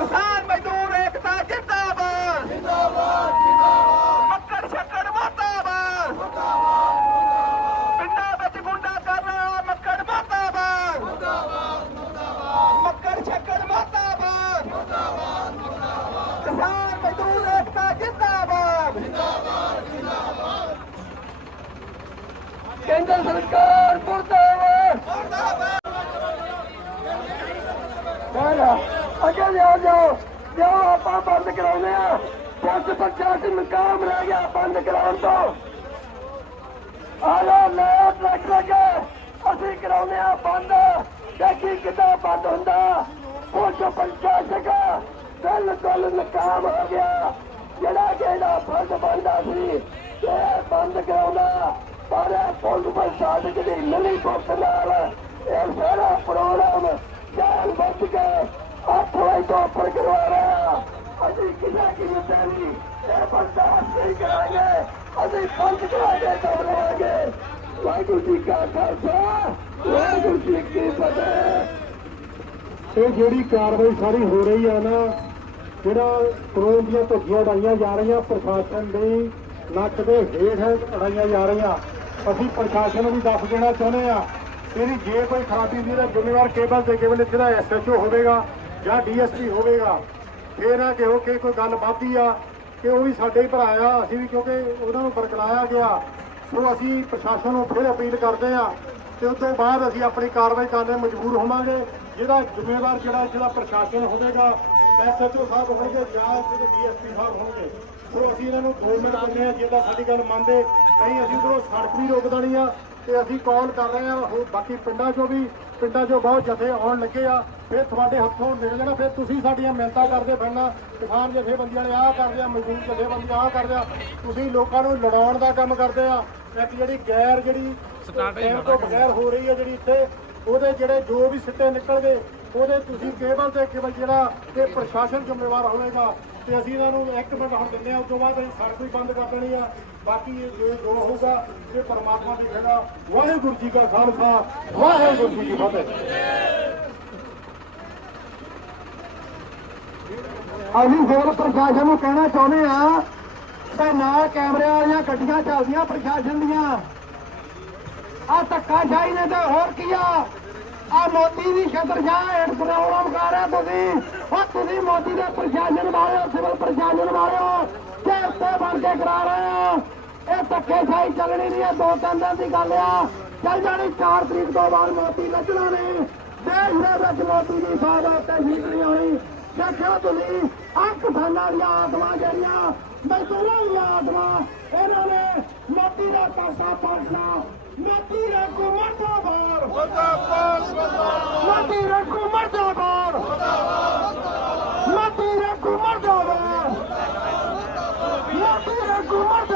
ਕਿਸਾਨ ਮਜ਼ਦੂਰ ਏਕਤਾ, ਜਿੰਦਾਬਾਦ! ਜਿੰਦਾਬਾਦ ਜਿੰਦਾਬਾਦ ਮੱਕੜ ਛੱਕੜ, ਮਰਦਾਬਾਦ! ਮਰਦਾਬਾਦ ਪਿੰਡਾਂ ਵਿੱਚ ਗੁੰਡਾ ਕਰਨ ਵਾਲਾ ਮੱਕੜ, ਮਰਦਾਬਾਦ! ਮੱਕੜ ਛੱਕੜ, ਮਰਦਾਬਾਦ! ਕਿਸਾਨ ਮਜ਼ਦੂਰ ਏਕਤਾ ਜਿੰਦਾਬਾਦ ਜਿੰਦਾਬਾਦ ਜਿੰਦਾਬਾਦ! ਕੇਂਦਰ ਸਰਕਾਰ ਮੁਰਦਾਬਾਦ ਮੁਰਦਾਬਾਦ ਅੱਗੇ ਜਾਓ ਜਾਓ ਆਪਾਂ ਬੰਦ ਕਰਾਉਂਦੇ ਆ। ਪੁਲਿਸ ਪ੍ਰਸ਼ਾਸਨ ਨਕਾਮ ਰਹਿ ਗਿਆ ਬੰਦ ਕਰਾਉਣ ਤੋਂ। ਆਲੋ ਲੈ ਟਰੱਕ ਲੱਗੇ ਅਸੀਂ ਕਰਾਉਂਦੇ ਆ ਬੰਦ। ਦੇਖੀ ਕਿੱਦਾਂ ਬੰਦ ਹੁੰਦਾ। ਪੁਲਿਸ ਪ੍ਰਸ਼ਾਸਕ ਬਿਲਕੁਲ ਨਕਾਮ ਹੋ ਗਿਆ। ਜਿਹੜਾ ਕਿ ਫਰਜ਼ ਬਣਦਾ ਸੀ ਇਹ ਬੰਦ ਕਰਾਉਂਦਾ। ਸਾਰੇ ਪੁਲਿਸ ਪ੍ਰਸ਼ਾਸਨ ਦੀ ਮਿਲੀ ਭੁਗਤ ਨਾਲ ਇਹ ਸਾਰਾ ਪ੍ਰੋਗਰਾਮ ਜਾਨ ਬਚ ਕੇ ਅੱਠ ਵਜੇ ਤੋਂ ਉੱਪਰ ਕਰਵਾ ਰਿਹਾ। ਅਸੀਂ ਕਿਸੇ ਕੀਮਤ ਤੇ ਨਹੀਂ? ਇਹ ਬਰਦਾਸ਼ਤ ਨਹੀਂ ਕਰਾਂਗੇ। ਅਸੀਂ ਬੰਦ ਕਰਾਂਗੇ ਦਮ ਵਾਹਿਗੁਰੂ ਜੀ ਕਾ ਖਾਲਸਾ, ਵਾਹਿਗੁਰੂ ਜੀ ਕੀ ਫਤਿਹ। ਇਹ ਜਿਹੜੀ ਕਾਰਵਾਈ ਸਾਰੀ ਹੋ ਰਹੀ ਆ ਨਾ, ਜਿਹੜਾ ਕਰੋਨ ਦੀਆਂ ਧੱਜੀਆਂ ਉਡਾਈਆਂ ਜਾ ਰਹੀਆਂ, ਪ੍ਰਸ਼ਾਸਨ ਦੀ ਨੱਕ ਦੇ ਹੇਠ ਉਡਾਈਆਂ ਜਾ ਰਹੀਆਂ। ਅਸੀਂ ਪ੍ਰਸ਼ਾਸਨ ਨੂੰ ਵੀ ਦੱਸ ਦੇਣਾ ਚਾਹੁੰਦੇ ਆ, ਇਹਦੀ ਜੇ ਕੋਈ ਖਰਾਬੀ ਦੀ ਤਾਂ ਜ਼ਿੰਮੇਵਾਰ ਕੇਬਲ ਤੇ ਕੇਵਲ ਇੱਥੇ ਦਾ ਐਸਐਚਓ ਹੋਵੇਗਾ। ਜਾਂ ਡੀਐਸਪੀ ਹੋਵੇਗਾ ਇਹ ਨਾ ਕਿਹੋ ਕਿ ਕੋਈ ਗੱਲ ਵੱਧਦੀ ਆ, ਕਿ ਉਹ ਵੀ ਸਾਡੇ ਹੀ ਭਰਾ ਆ, ਅਸੀਂ ਵੀ ਕਿਉਂਕਿ ਉਹਨਾਂ ਨੂੰ ਬਰਕਰਾਇਆ ਗਿਆ। ਸੋ ਅਸੀਂ ਪ੍ਰਸ਼ਾਸਨ ਨੂੰ ਫਿਰ ਅਪੀਲ ਕਰਦੇ ਆ ਤੇ ਉਸ ਤੋਂ ਬਾਅਦ ਅਸੀਂ ਆਪਣੀ ਕਾਰਵਾਈ ਕਰਨ ਲਈ ਮਜਬੂਰ ਹੋਵਾਂਗੇ। ਜਿਹੜਾ ਜ਼ਿੰਮੇਵਾਰ ਜਿਹੜਾ ਜਿਹੜਾ ਪ੍ਰਸ਼ਾਸਨ ਹੋਵੇਗਾ ਐਸਐਚਓ ਸਾਹਿਬ ਹੋਣਗੇ ਜਾਂ ਜਿਹੜੇ ਡੀਐਸਪੀ ਸਾਹਿਬ ਹੋਣਗੇ। ਸੋ ਅਸੀਂ ਇਹਨਾਂ ਨੂੰ 2 ਮਿੰਟ ਦਿੰਦੇ ਆ ਜੇ ਤਾਂ ਸਾਡੀ ਗੱਲ ਮੰਨਦੇ ਨਹੀਂ ਅਸੀਂ ਉਧਰੋਂ ਸੜਕ ਵੀ ਰੋਕ ਦੇਣੀ ਆ ਤੇ ਅਸੀਂ ਕਾਲ ਕਰ ਰਹੇ ਆ, ਹੋਰ ਬਾਕੀ ਪਿੰਡਾਂ 'ਚੋਂ ਵੀ, ਪਿੰਡਾਂ 'ਚੋਂ ਬਹੁਤ ਜਥੇ ਆਉਣ ਲੱਗੇ ਆ। ਫਿਰ ਤੁਹਾਡੇ ਹੱਥੋਂ ਨਿਕਲ ਜਾਣਾ ਫਿਰ ਤੁਸੀਂ ਸਾਡੀਆਂ ਮਿਹਨਤਾਂ ਕਰਦੇ ਫਿਰਨਾ। ਕਿਸਾਨ ਜਥੇਬੰਦੀਆਂ ਵਾਲੇ ਆਹ ਕਰਦੇ ਆ ਮਜ਼ਦੂਰ ਜਥੇਬੰਦੀਆਂ ਆਹ ਕਰਦੇ ਆ ਤੁਸੀਂ ਲੋਕਾਂ ਨੂੰ ਲੜਾਉਣ ਦਾ ਕੰਮ ਕਰਦੇ ਆ। ਇੱਕ ਜਿਹੜੀ ਗੈਰ ਜਿਹੜੀ ਟਾਈਮ ਤੋਂ ਬਗੈਰ ਹੋ ਰਹੀ ਹੈ ਜਿਹੜੀ ਇੱਥੇ ਉਹਦੇ ਜਿਹੜੇ ਜੋ ਵੀ ਸਿੱਟੇ ਨਿਕਲਦੇ ਉਹਦੇ ਤੁਸੀਂ ਕੇਵਲ ਤੇ ਕੇਵਲ ਜਿਹੜਾ ਇਹ ਪ੍ਰਸ਼ਾਸਨ ਜ਼ਿੰਮੇਵਾਰ ਹੋਵੇਗਾ ਤੇ ਅਸੀਂ ਇਹਨਾਂ ਨੂੰ ਇੱਕ ਮਿੰਟ ਹੁਣ ਦਿੰਦੇ ਆ ਉਸ ਤੋਂ ਬਾਅਦ ਅਸੀਂ ਸੜਕ ਵੀ ਬੰਦ ਕਰ ਦੇਣੀ ਆ। ਬਾਕੀ ਇਹ ਜੋ ਜੋ ਹੋਊਗਾ ਇਹ ਪਰਮਾਤਮਾ ਦੀ ਖੇੜਾ ਵਾਹਿਗੁਰੂ ਜੀ ਕਾ ਖਾਲਸਾ ਵਾਹਿਗੁਰੂ ਜੀ ਕੀ ਫਤਿਹ। ਅਸੀਂ ਹੋਰ ਪ੍ਰਸ਼ਾਸਨ ਨੂੰ ਕਹਿਣਾ ਚਾਹੁੰਦੇ ਆ ਕਿ ਨਾਲ ਕੈਮਰੇ ਵਾਲੀਆਂ ਗੱਡੀਆਂ ਚੱਲਦੀਆਂ ਪ੍ਰਸ਼ਾਸਨ ਦੀਆਂ। ਆ ਧੱਕਾਸ਼ਾਹੀ ਨੇ ਤਾਂ ਹੋਰ ਕੀ ਆ? ਮੋਦੀ ਦੀ ਛਤਰਛਾਹ ਹੇਠ ਪ੍ਰੋਗਰਾਮ ਕਰ ਰਿਹਾ ਤੁਸੀਂ? ਉਹ ਤੁਸੀਂ ਮੋਦੀ ਦੇ ਪ੍ਰਸ਼ਾਸਨ ਵਾਲੇ ਹੋ ਸਿਵਲ ਪ੍ਰਸ਼ਾਸਨ ਵਾਲੇ ਹੋ ਤੇ ਉੱਤੇ ਬਣ ਕੇ ਕਰਾ ਰਹੇ ਹੋ। ਇਹ ਧੱਕੇਸ਼ਾਹੀ ਚੱਲਣੀ ਨਹੀਂ ਹੈ ਦੋ ਤਿੰਨ ਦਿਨ ਦੀ ਗੱਲ ਆ। ਚੱਲ ਜਾਣੀ 4 ਤਰੀਕ ਤੋਂ ਬਾਅਦ ਮੋਦੀ ਲੱਜਣਾ ਨੇ ਦੇਸ਼ ਦੇ ਵਿੱਚ ਮੋਦੀ ਦੀ ਸਾਡਾ ਉੱਤੇ ਨਹੀਂ ਆਉਣੀ ਦੇਖਿਆ ਤੁਸੀਂ ਆ ਕਿਸਾਨਾਂ ਦੀਆਂ ਆਤਮਾ ਜਿਹੜੀਆਂ ਮਜ਼ਦੂਰਾਂ ਦੀਆਂ ਆਤਮਾ ਇਹਨਾਂ ਨੇ ਮੋਦੀ ਦਾ ਪਾਸਾ ਪਾਸਾ ਮੋਦੀ ਦਾ ਕੋ ਮਰਦਾਬਾਰ ਮਰਦਾਬਾਰ ਮੋਦੀ ਦਾ ਕੋ ਮਰਦਾਬਾਰ ਮੋਦੀ ਦਾ ਕੋ ਮਰਦਾਬਾਰ ਮੋਦੀ ਦਾ ਕੋ ਮਰਦਾਬਾਰ